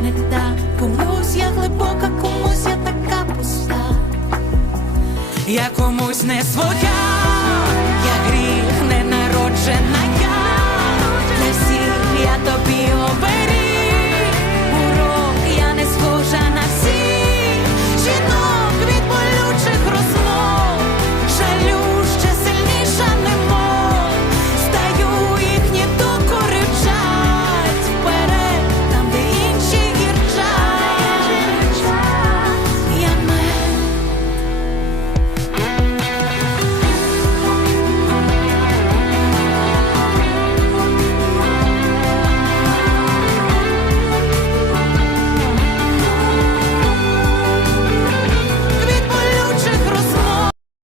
не та комусь я глибока, комусь я така пуста, я комусь не своя.